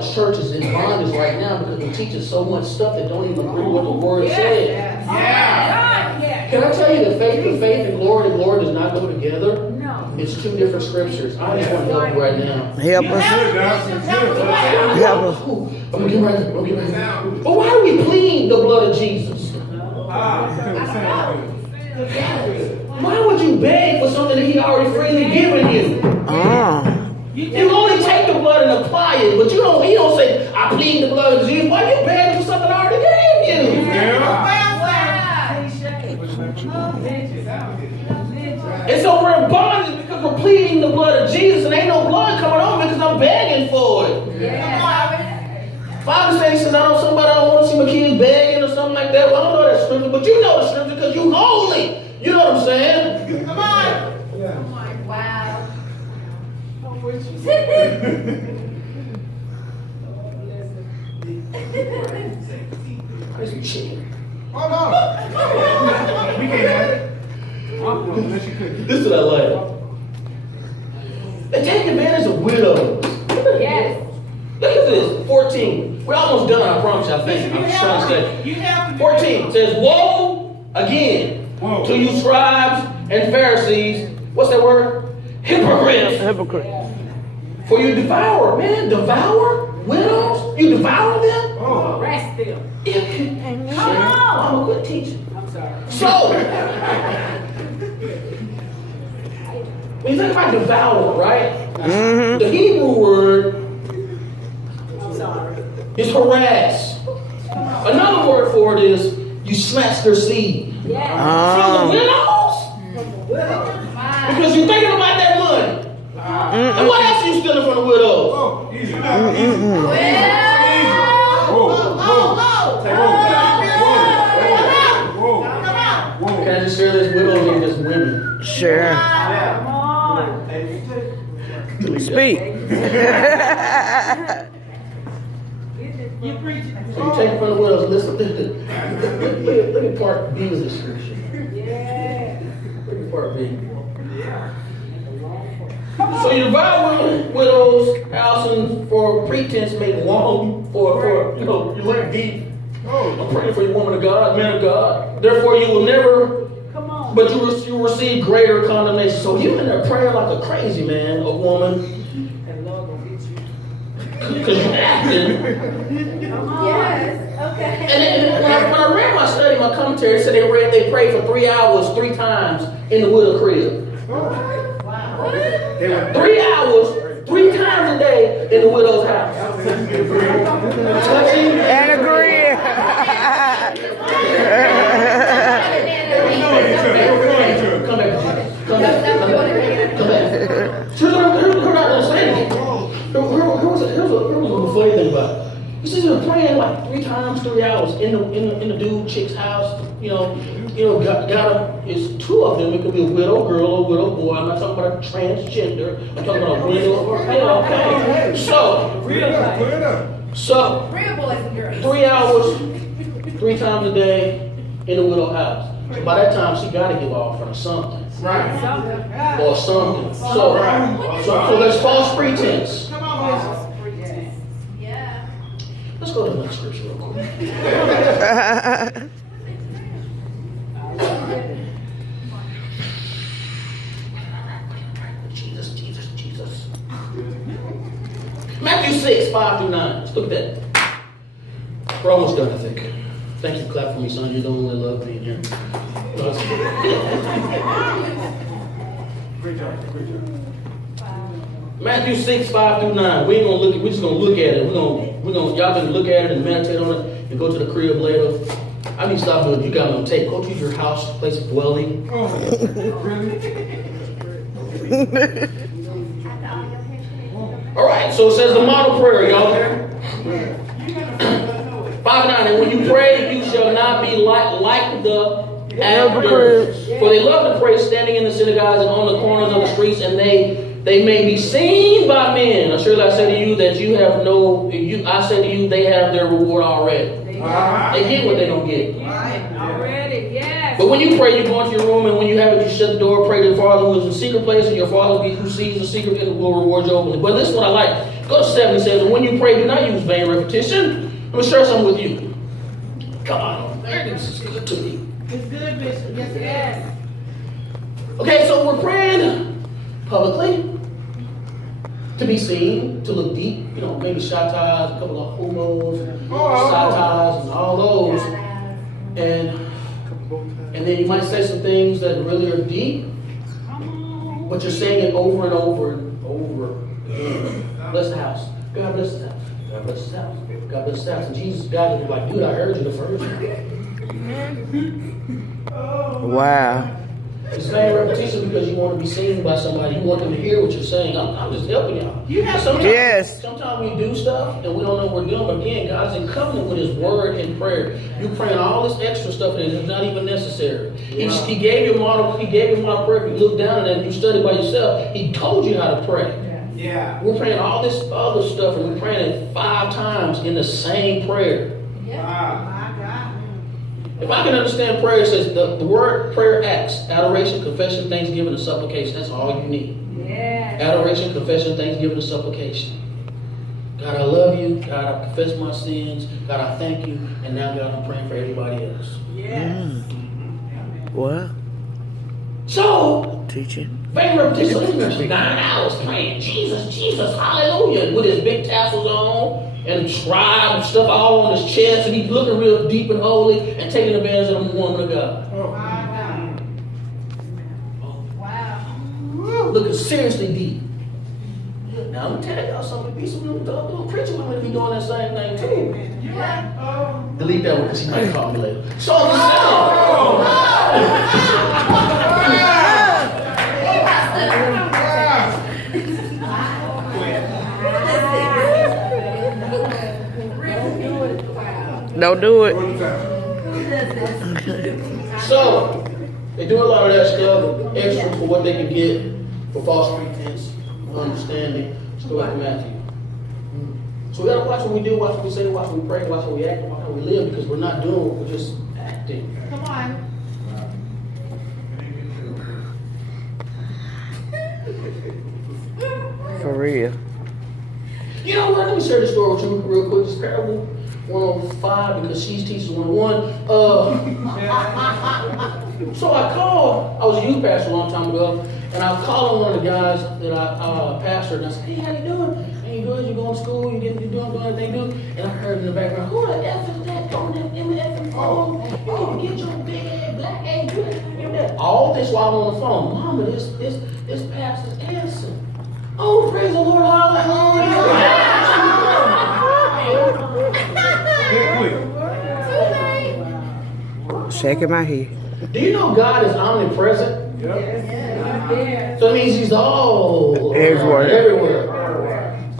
the church is in bondage right now because we're teaching so much stuff that don't even agree with what the word says. Can I tell you that faith and glory does not go together? No. It's two different scriptures. I just want to help you right now. Help us. Help us. I'm gonna get right there. But why do we plead the blood of Jesus? Why would you beg for something that he already freely given you? You only take the blood and apply it, but he don't say, I plead the blood of Jesus. Why you begging for something I already gave you? And so we're in bondage because we're pleading the blood of Jesus, and ain't no blood coming on because I'm begging for it. Father says, I don't want to see my kids begging or something like that. Well, I don't know that scripture, but you know the scripture because you holy. You know what I'm saying? Come on. Wow. Where's some chicken? Oh no! We can't have it. This is what I like. They take advantage of widows. Yes. Look at this, 14. We're almost done, I promise you, I think. I'm trying to say. 14 says, woe again to you scribes and Pharisees. What's that word? Hypocrites. For you devour widows? You devour them? Rest them. Come on. I'm a good teacher. I'm sorry. So, when you think about devour, right? The Hebrew word is harass. Another word for it is you snatch their seed. From the widows? Because you're thinking about that money. And what else are you stealing from the widows? Can I just share this? Widows ain't just women. Sure. Speak. You preaching. So you take it from the widows. Listen, look at part B of the scripture. Look at part B. So you devour widows' house and for pretense made long for you went deep. I'm praying for you, woman of God, man of God. Therefore, you will never. But you receive greater condemnation. So you in there praying like a crazy man, a woman. Because you acting. Yes. Okay. And then when I read my study, my commentary, it said they prayed for 3 hours, 3 times in the widow crib. Wow. 3 hours, 3 times a day in the widow's house. Touching And agree. Come back. Here's what I'm saying. Here was a funny thing about it. You see, they're praying like 3 times, 3 hours in the dude chick's house. It's 2 of them. It could be a widow girl or a widow boy. I'm not talking about a transgender. I'm talking about a widow. Okay. So Real boys and girls. 3 hours, 3 times a day in the widow house. So by that time, she got to give offering or something. Or something. So there's false pretense. Yeah. Let's go to the next scripture real quick. Jesus. Matthew 6, 5-9. Let's look at that. We're almost done, I think. Thank you. Clap for me, son. You're the only one that loves me in here. Great job. Matthew 6, 5-9. We're just gonna look at it. Y'all can look at it and meditate on it and go to the crib later. I need to stop doing it. You got me on tape. Go to your house, place of dwelling. All right, so it says the model prayer, y'all. 5-9, and when you pray, you shall not be like the hypocrites, for they love to pray standing in the synagogues and on the corners of the streets, and they may be seen by men. Surely I say to you that you have I say to you, they have their reward already. They get what they don't get. Already, yes. But when you pray, you go into your room, and when you have it, you shut the door, pray to the Father who is in the secret place, and your Father who sees the secret will reward you openly. But this is what I like. Go to 7, it says, and when you pray, do not use vain repetition. Let me share something with you. Come on, this is good to me. It's good, Bishop. Yes, it is. Okay, so we're praying publicly to be seen, to look deep. You know, maybe shatas, a couple of humos, satas, and all those. And then you might say some things that really are deep, but you're saying it over and over and over again. Bless the house. God bless the house. God bless the house. God bless the house. And Jesus, God is like, dude, I heard you the first time. Wow. It's vain repetition because you want to be seen by somebody. You want them to hear what you're saying. I'm just helping y'all. Yes. Sometimes we do stuff and we don't know what we're doing. But again, God's in covenant with His word and prayer. You praying all this extra stuff that is not even necessary. He gave you a model. He gave you a model prayer. If you look down at it and you study by yourself, He told you how to pray. Yeah. We're praying all this other stuff and we're praying it 5 times in the same prayer. Wow. If I can understand prayer, it says the word prayer acts, adoration, confession, thanksgiving, and supplication. That's all you need. Yes. Adoration, confession, thanksgiving, and supplication. God, I love you. God, I confess my sins. God, I thank you. And now, God, I'm praying for everybody else. Yes. What? So, Teaching. vain repetition. So he spent 9 hours praying, Jesus, Jesus, hallelujah, with his big tassels on and scribe and stuff all on his chest, and he's looking real deep and holy and taking advantage of the woman of God. Wow. Looking seriously deep. Now, I'm going to tell y'all something. Be some little preacher women be doing that same thing too. Yeah. Delete that one because she might call me later. So I'm Don't do it. So, they do a lot of that stuff extra for what they can get for false pretense, understanding. Let's go back to Matthew. So we got to watch what we do, watch what we say, watch what we pray, watch what we act, watch how we live, because we're not doing what we're just acting. Come on. For real. You know what? Let me share this story with you real quick. This parable 105 because she teaches 101. So I was a youth pastor a long time ago, and I called on one of the guys that I pastored, and I said, hey, how you doing? And you good? You going to school? You doing everything you do? And I heard in the background, who the F is that going to MF and phone? You need to get your big ass black ass good. All this while I'm on the phone. Mama, this pastor's answer. Oh, praise the Lord, hallelujah. Shaking my head. Do you know God is omnipresent? Yes. So it means He's all Everywhere. Everywhere.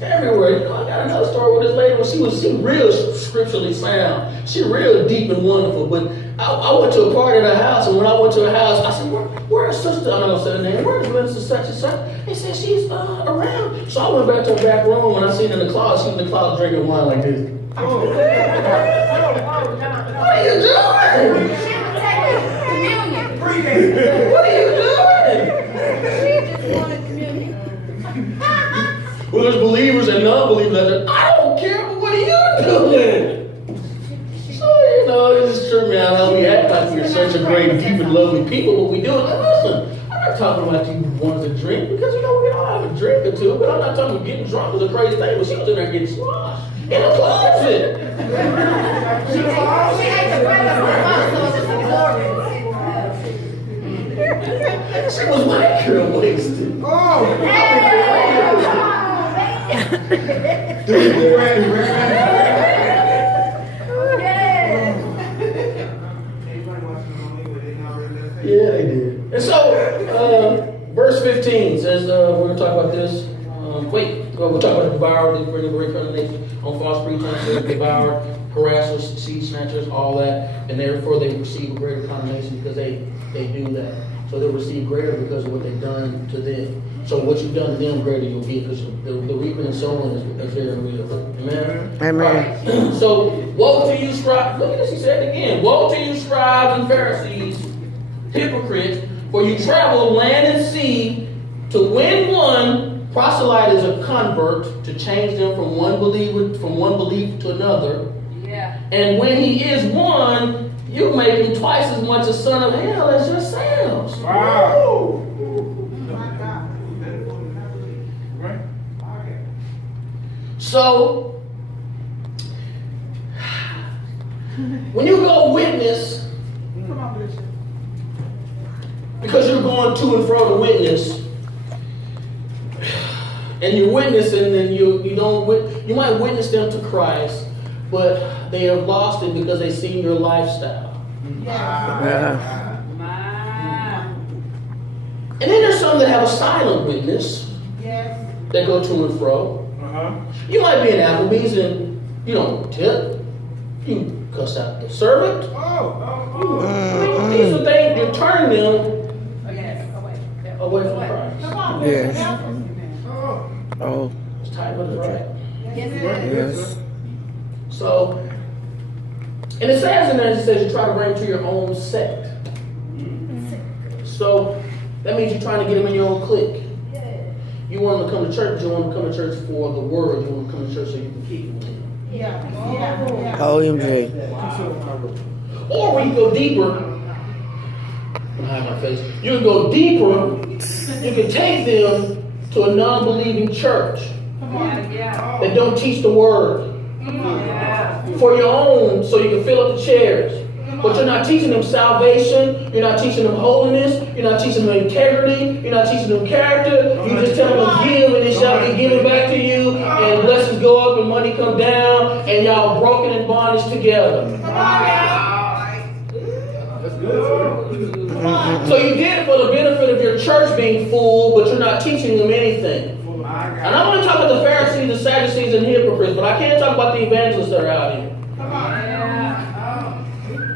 You know, I got another story with this lady when she real scripturally sound. She real deep and wonderful. But I went to a party at her house, and when I went to her house, I said, where's sister? I'm not gonna say her name. Where's Minister such and such? They said she's around. So I went back to her back room, and I seen her in the closet. She was in the closet drinking wine like this. What are you doing? What are you doing? Well, there's believers and non-believers that say, I don't care, but what are you doing? So, you know, it just tripped me out how we act like we're such a great, deep, and lovely people, but we do it. Now, listen, I'm not talking about you ones that drink, because, you know, we all have a drink or two, but I'm not talking about getting drunk is a crazy thing, but she was in there getting sloshed in a closet. She was white girl wasted. Yeah, they did. And so, verse 15 says, we're going to talk about this. We'll talk about the devourer, the great condemnation on false pretenses, devourer, harassers, seed snatchers, all that. And therefore they receive a greater condemnation because they do that. So they'll receive greater because of what they've done to them. So what you've done to them, greater you'll get, because the reaping and sowing is very real. Amen? Amen. Right. So, woe to you, scribes. Look at this, he said it again. Woe to you, scribes and Pharisees, hypocrites, for you travel land and sea to win one Proselyte is a convert to change them from one belief to another. Yeah. And when he is one, you make him twice as much a son of hell as yourselves. Wow. Right? So, when you go witness, because you're going to and fro to witness, and you're witnessing, and you might witness them to Christ, but they have lost it because they've seen your lifestyle. Yeah. And then there's some that have a silent witness that go to and fro. You might be in Applebee's and you don't tip. You cuss out the servant. These are things you're turning them away from Christ. Yes. Oh, It's tight, but it's right. yes. So, and it says in there, it says you try to bring them to your own sect. So, that means you're trying to get them in your own clique. You want them to come to church, but you want them to come to church for the word. You want them to come to church so you can keep them. OMG. Or we can go deeper. I hide my face. You can go deeper. You can take them to a non-believing church that don't teach the word for your own, so you can fill up the chairs. But you're not teaching them salvation. You're not teaching them holiness. You're not teaching them integrity. You're not teaching them character. You just tell them to give, and it shall be given back to you. And blessings go up and money come down, and y'all broken in bondage together. So you did it for the benefit of your church being full, but you're not teaching them anything. And I'm going to talk about the Pharisees, the Sadducees, and hypocrites, but I can't talk about the evangelists that are out here.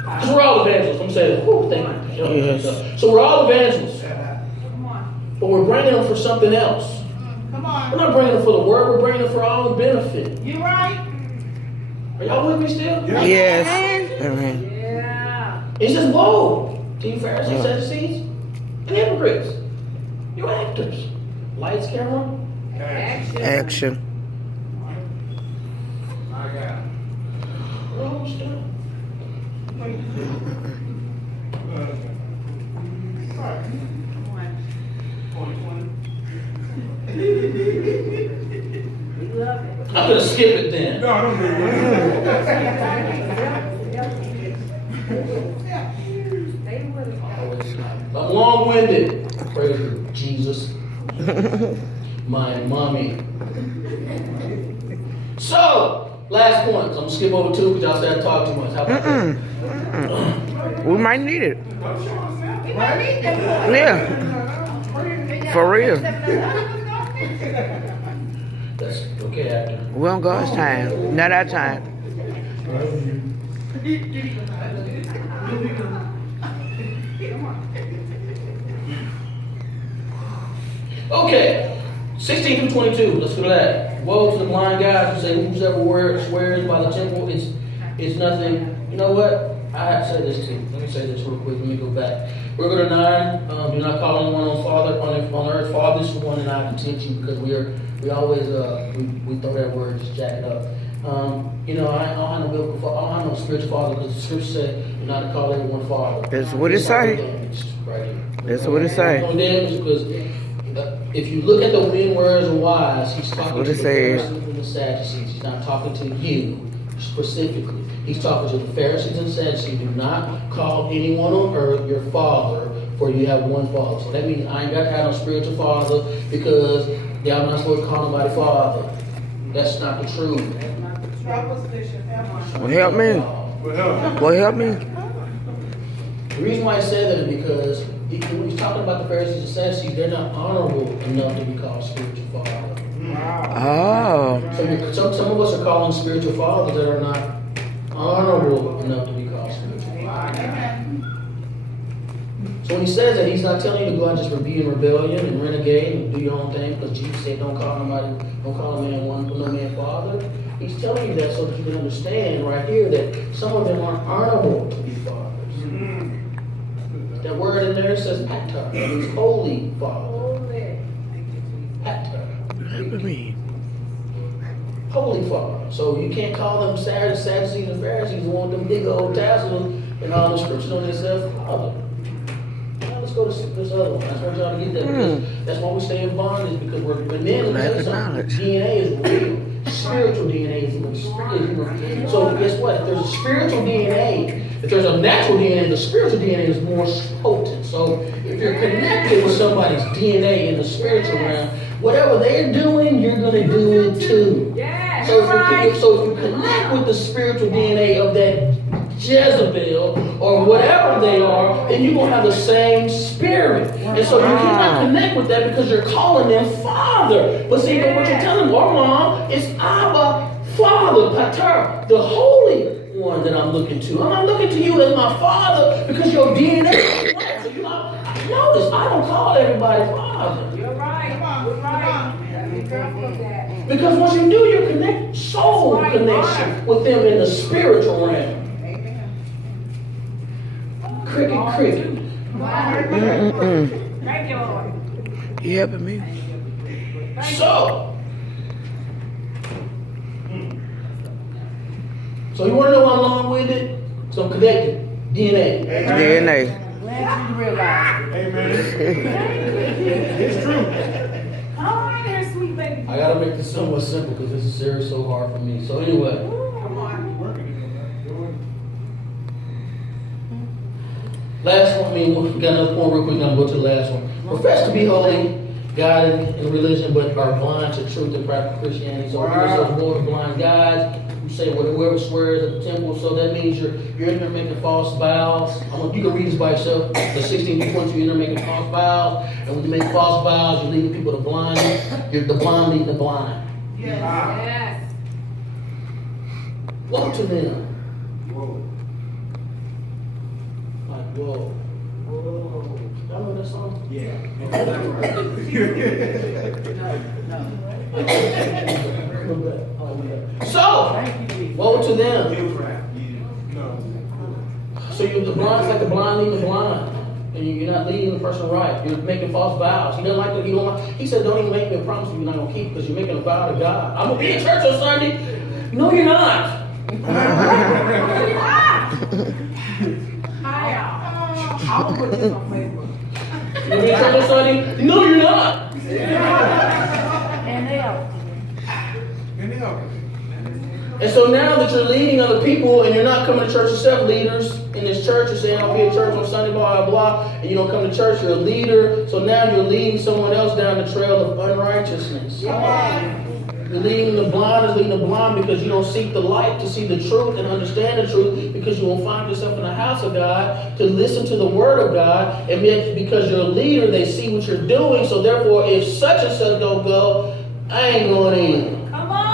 Because we're all evangelists. I'm saying, whew, thank you. Yes. So we're all evangelists. But we're bringing them for something else. We're not bringing them for the word, we're bringing them for our own benefit. You right? Are y'all with me still? Yes. Amen. It says, woe to you Pharisees, Sadducees, and hypocrites. You actors. Lights, camera. Action. Oh, stop. I'm going to skip it then. No, I don't do I'm long-winded. Praise you, Jesus. My mommy. So, last point. I'm going to skip over two because y'all said I talk too much. How about that? We might need it. Yeah. For real. That's okay, actor. We on God's time. Not our time. Okay, 16 through 22. Let's go to that. Woe to the blind guys who say, whosoever swears by the temple, it's nothing. You know what? I have to say this too. Let me say this real quick. Let me go back. We're going to 9. Do not call anyone on earth father. This is one that I content you because we always we throw that word, just jack it up. I don't have no biblical father. I don't have no spiritual father because the scripture said not to call everyone father. That's what it say. Right here. That's what it say. No damage because if you look at the when, whereas, and whys, he's talking to the Pharisees and the Sadducees. He's not talking to you specifically. He's talking to the Pharisees and Sadducees. Do not call anyone on earth your father, for you have one father. So that means I ain't got to have no spiritual father because y'all not supposed to call nobody father. That's not the truth. Well, help me. Well, help me. The reason why I said that is because when he's talking about the Pharisees and Sadducees, they're not honorable enough to be called spiritual father. Oh. Some of us are calling spiritual fathers that are not honorable enough to be called spiritual fathers. So when he says that, he's not telling you to go out and just be in rebellion and renegade and do your own thing because Jesus said don't call a man no man father. He's telling you that so that you can understand right here that some of them aren't honorable to be fathers. That word in there says pater, it means holy father. Pater. Help me. Holy Father. So you can't call them Sadducees and Pharisees who want them big old tassels and all the scriptures on themselves. Father. Now let's go to this other one. That's what y'all to get that. Because that's why we stay in bondage, because we're, but then let me tell you something. DNA is real. Spiritual DNA is even spiritual. So guess what? If there's a spiritual DNA, if there's a natural DNA, the spiritual DNA is more potent. So if you're connected with somebody's DNA in the spiritual realm, whatever they're doing, you're going to do it too. Yeah, So right. if you connect with the spiritual DNA of that Jezebel or whatever they are, then you're going to have the same spirit. And so you cannot connect with that because you're calling them Father. But see, what you're telling them, or Mom, is Abba, Father, Pater, the Holy One that I'm looking to. I'm not looking to you as my Father because your DNA is black. So you know, notice, I don't call everybody Father. You're right. You're right. Be careful of that. Because once you do, you connect soul connection with them in the spiritual realm. Cricket. Thank you, Lord. You helping me? So you want to know why I'm long-winded? So I'm connected. DNA. DNA. Glad you realize it. Amen. It's true. Come on here, sweet baby. I gotta make this somewhat simple because this is serious so hard for me. So anyway, Come on. last one. We got another point real quick. I'm gonna go to the last one. Profess to be holy, guided in religion, but are blind to truth and practical Christianity. So we're yourselves more blind guides. You say whoever swears at the temple. So that means you're in there making false vows. You can read this by yourself. The 16 to 20, you're in there making false vows. And when you make false vows, you're leading people to blindness. You're the blind leading the blind. Yes. Woe to them. Whoa. Like, whoa. Whoa. Y'all know that song? Yeah. So, woe to them. No. So you're the blind, it's like the blind leading the blind. And you're not leading the person right. You're making false vows. He doesn't like that. He said, don't even make me a promise you're not going to keep because you're making a vow to God. I'm going to be in church on Sunday. No, you're not. I'll put this on Facebook. You're going to be in church on Sunday? No, you're not. And they are. And so now that you're leading other people and you're not coming to church yourself, leaders in this church, you're saying, I'll be at church on Sunday, blah, blah, blah, and you don't come to church, you're a leader. So now you're leading someone else down the trail of unrighteousness. You're leading the blind is leading the blind because you don't seek the light to see the truth and understand the truth because you won't find yourself in the house of God to listen to the word of God. And yet because you're a leader, they see what you're doing. So therefore, if such and such don't go, I ain't going either. Come on.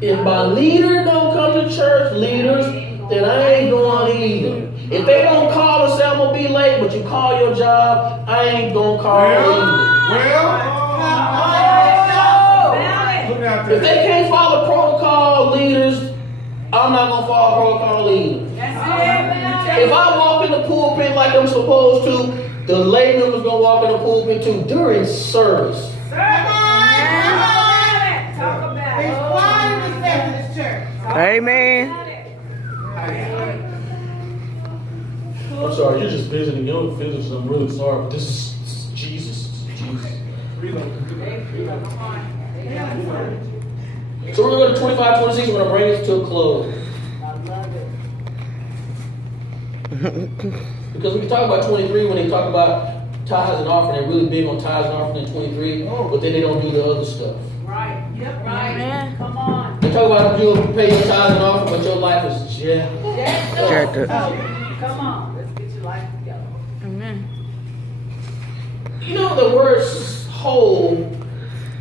If my leader don't come to church, leaders, then I ain't going either. If they don't call and say I'm going to be late, but you call your job, I ain't going to call either. If they can't follow protocol, leaders, I'm not going to follow protocol either. If I walk in the pulpit like I'm supposed to, the lay member's going to walk in the pulpit too during service. Amen. I'm sorry, you're just visiting. You don't visit, I'm really sorry, but this is Jesus. This is Jesus. So we're going to go to 25, 26. We're going to bring this to a close. Because we can talk about 23 when they talk about tithes and offering. They're really big on tithes and offering in 23, but then they don't do the other stuff. Right. Yep. Right. Come on. They talk about you pay your tithes and offering, but your life is Jacked up. Come on. Let's get your life together. Amen. You know, the word whole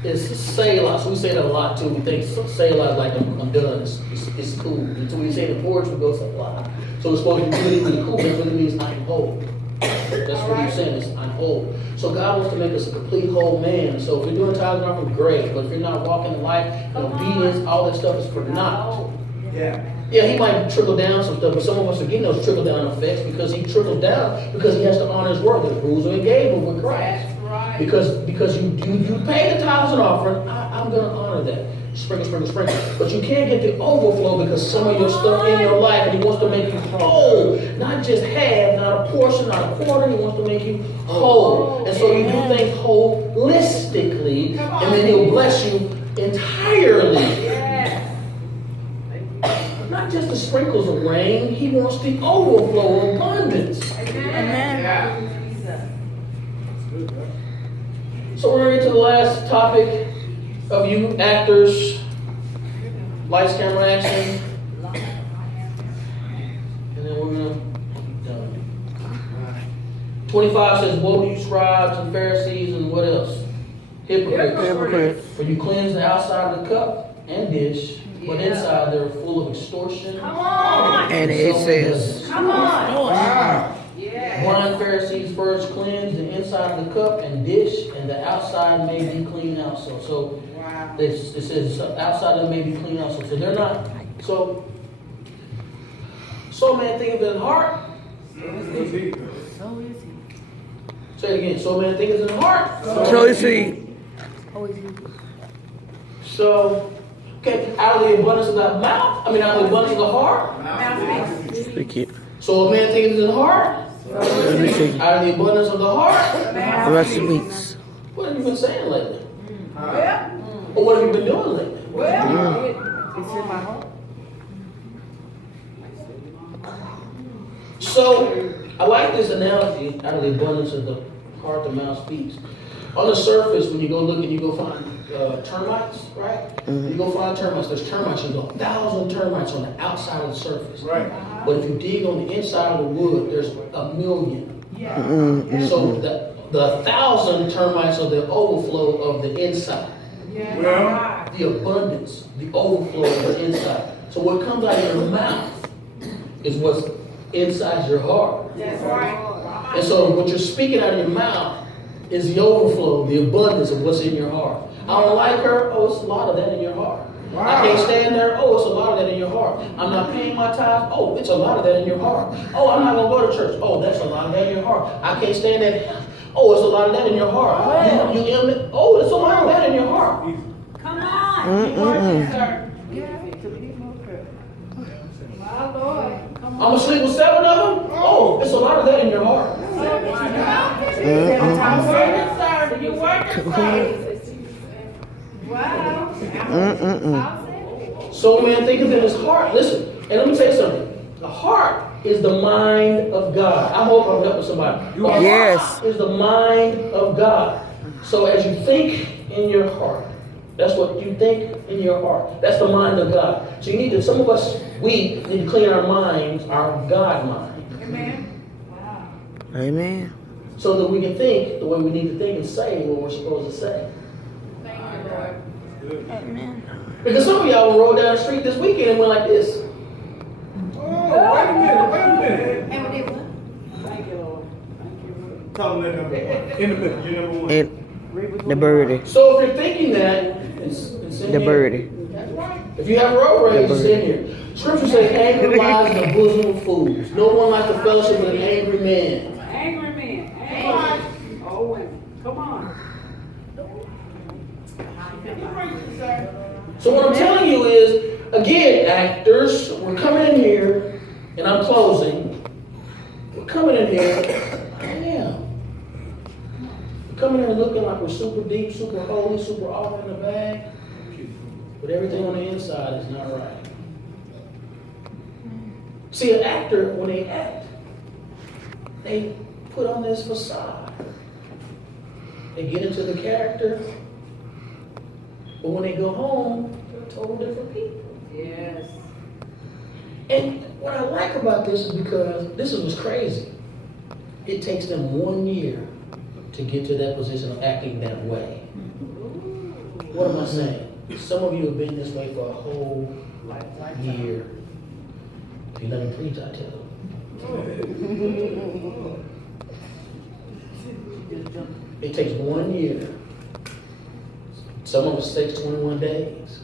is Selah. So we say that a lot too. We think Selah is like I'm done. It's cool. Until we say the porch, we go Selah. So it's supposed to be really, really cool. That's what it means, I'm whole. That's what he's saying, is I'm whole. So God wants to make us a complete whole man. So if you're doing tithes and offering, great. But if you're not walking in life and obedience, all that stuff is for naught. Yeah. Yeah, he might trickle down some stuff, but some of us are getting those trickle down effects because he trickled down because he has to honor his word. There's rules of engagement with Christ. That's right. Because you pay the tithes and offering, I'm going to honor that. Sprinkle, sprinkle, sprinkle. But you can't get the overflow because some of your stuff in your life, and he wants to make you whole. Not just half, not a portion, not a quarter. He wants to make you whole. And so you do things holistically, and then he'll bless you entirely. Yes. Not just the sprinkles of rain. He wants the overflow of abundance. Amen. So we're going to get to the last topic of you actors. Lights, camera, action. And then we're going to be done. 25 says, woe to you scribes and Pharisees and what else? Hypocrites. Hypocrite. For you cleanse the outside of the cup and dish, but inside they're full of extortion. Come on. And it says, Come on. Yeah. Blind Pharisees first cleanse the inside of the cup and dish, and the outside may be clean also. So Wow. it says outside of them may be clean also. So they're not. So man thinketh in heart. Say it again. So man thinketh in heart. so you see, So, okay, out of the abundance of the mouth. Out of the abundance of the heart. speak it. So a man thinketh in the heart. Let me see. Out of the abundance of the heart. The rest speaks. What have you been saying lately? Well, Or what have you been doing lately? it's in my heart. So, I like this analogy, out of the abundance of the heart, the mouth speaks. On the surface, when you go look and you go find termites, right? You go find termites, there's termites, there's 1,000 termites on the outside of the surface. Right. But if you dig on the inside of the wood, there's 1,000,000. Yeah. So the 1,000 termites are the overflow of the inside. Yeah. Well. The abundance, the overflow of the inside. So what comes out of your mouth is what's inside your heart. That's right. And so what you're speaking out of your mouth is the overflow, the abundance of what's in your heart. I don't like her. Oh, it's a lot of that in your heart. I can't stand there. Oh, it's a lot of that in your heart. I'm not paying my tithes. Oh, it's a lot of that in your heart. Oh, I'm not going to go to church. Oh, that's a lot of that in your heart. I can't stand that. Oh, it's a lot of that in your heart. Oh, it's a lot of that in your heart. Come on. Keep working, sir. My Lord. Come I'm going to sleep with 7 of them. Oh, it's a lot of that in your heart. I'm working, sir. You working, sir. Wow. So man thinketh in his heart. Listen, and let me tell you something. The heart is the mind of God. I hope I'm helping somebody. The Yes. heart is the mind of God. So as you think in your heart, that's what you think in your heart. That's the mind of God. So you need to, some of us, we need to clean our minds, our God mind. Amen. Wow. Amen. So that we can think the way we need to think and say what we're supposed to say. Thank you, Lord. Because some of y'all rode down the street this weekend and went like this. Oh, wait a minute. And we did what? Thank you, Lord. Tell them that number 1. In the middle, you're number 1. And the birdie. So if you're thinking that, it's in The here. birdie. That's right. If you have road rage, it's in here. Scripture says, anger lies in the bosom of fools. No one likes the fellowship with an angry man. Angry man. Angry. Oh, women. Come on. So what I'm telling you is, again, actors, we're coming in here, and I'm closing. We're coming in here, we're coming in here looking like we're super deep, super holy, super all in the bag, but everything on the inside is not right. See, an actor, when they act, they put on this facade. They get into the character, but when they go home, they're total different people. Yes. And what I like about this is because this is what's crazy. It takes them 1 year to get to that position of acting that way. What am I saying? Some of you have been this way for a whole year. If you let me preach, I tell them. It takes 1 year. Some of us takes 21 days.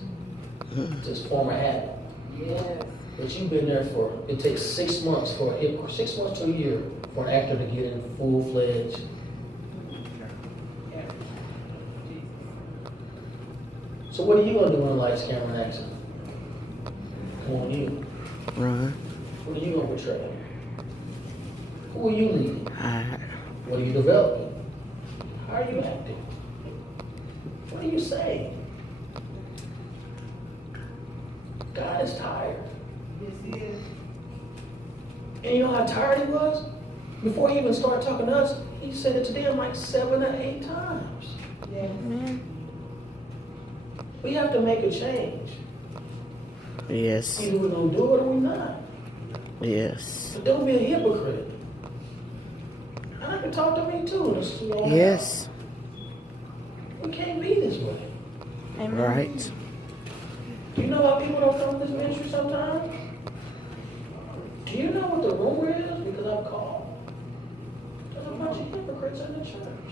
Just form a habit. Yes. But you've been there for, it takes 6 months for a hip, 6 months to a year for an actor to get in full-fledged. So what are you gonna do when the lights, camera, and action? Come on, you. Run. What are you gonna portray? Who are you leading? Hide. What are you developing? How are you acting? What are you saying? God is tired. Yes, he is. And you know how tired he was? Before he even started talking to us, he said it to them like 7 or 8 times. Yes. We have to make a change. Yes. Either we're going to do it or we're not. Yes. But don't be a hypocrite. And I can talk to me too. This is all Yes. we can't be this way. Right. Do you know why people don't come to this ministry sometimes? Do you know what the rumor is? Because I've called. There's a bunch of hypocrites in the church.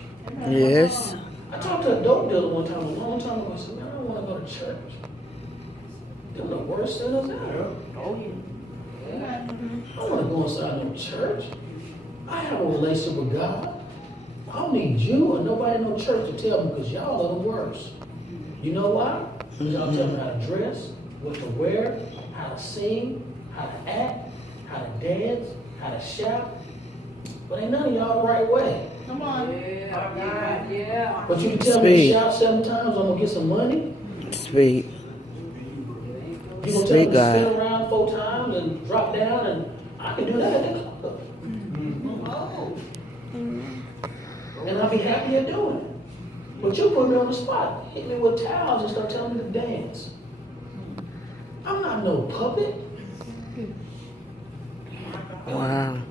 Yes. I talked to a dope dealer one time, a long time ago. I said, man, I don't want to go to church. They're the worst sinners ever. Oh, yeah. I don't want to go inside no church. I have a relationship with God. I don't need you or nobody in no church to tell me because y'all are the worst. You know why? Because y'all tell me how to dress, what to wear, how to sing, how to act, how to dance, how to shout. But ain't none of y'all the right way. Come on. Yeah. Yeah. But you can tell me to Speak. shout 7 times, I'm going to get some money. Speak. You gonna tell me Speak, to God. spin around 4 times and drop down, and I can do that at the club. Oh. And I'll be happy at doing it. But you put me on the spot, hit me with towels and start telling me to dance. I'm not no puppet. Wow.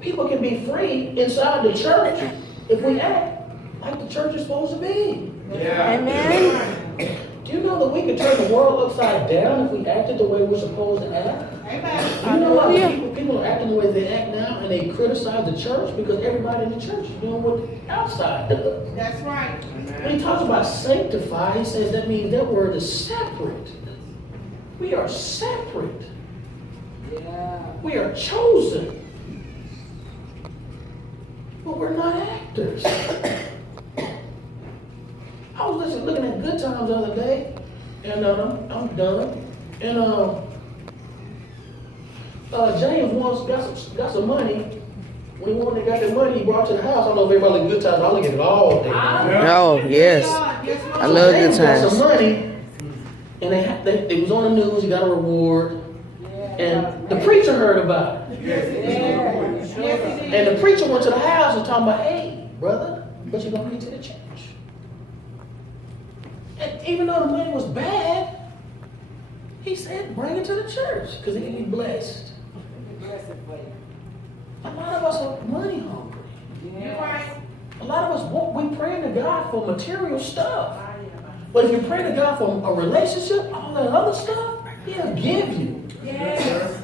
People can be free inside the church if we act like the church is supposed to be. Amen. Do you know that we could turn the world upside down if we acted the way we're supposed to act? Amen. You know how people are acting the way they act now and they criticize the church because everybody in the church is doing what the outside does. That's right. When he talks about sanctify, he says that means that word is separate. We are separate. Yeah. We are chosen. But we're not actors. I was looking at Good Times the other day, and I'm done. And James once got some money. When he got that money, he brought to the house. I don't know if everybody look Good Times, but I look at it all day. Oh, yes. I love Good James got Times. some money, and they was on the news. He got a reward, and the preacher heard about it. And the preacher went to the house and talking about, hey, brother, but you're going to get to the church. And even though the money was bad, he said, bring it to the church because he can be blessed. A lot of us are money hungry. You're right. A lot of us, we pray to God for material stuff. But if you pray to God for a relationship, all that other stuff, he'll give you. Yes.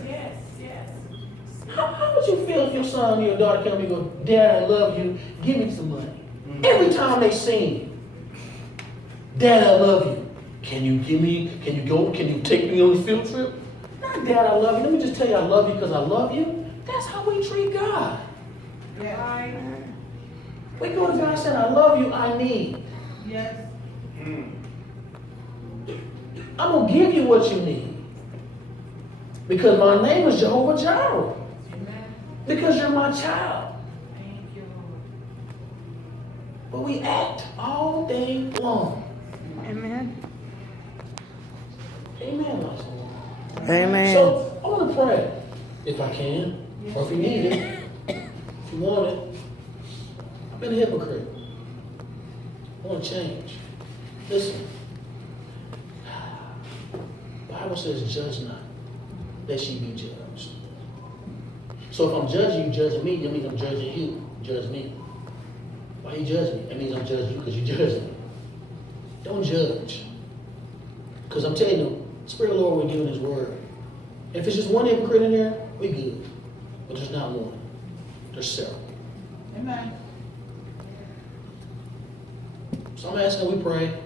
How would you feel if your son or your daughter came and go, Dad, I love you, give me some money? Every time they sing, Dad, I love you. Can you take me on a field trip? Not Dad, I love you. Let me just tell you I love you because I love you. That's how we treat God. Yes. We go to God and say, I love you, I need. Yes. I'm going to give you what you need. Because my name is Jehovah Jireh. Because you're my child. Thank you, Lord. But we act all day long. Amen. Amen, my son. Amen. So I want to pray, if I can, or if you need it, if you want it. I've been a hypocrite. I want to change. Listen. The Bible says, judge not, lest ye be judged. So if I'm judging you, judging me, that means I'm judging you. Judge me. Why you judge me? That means I'm judging you because you judge me. Don't judge. Because I'm telling you, the Spirit of the Lord will give His word. If it's just one hypocrite in there, we good. But there's not one. There's several. Amen. So I'm asking that we pray.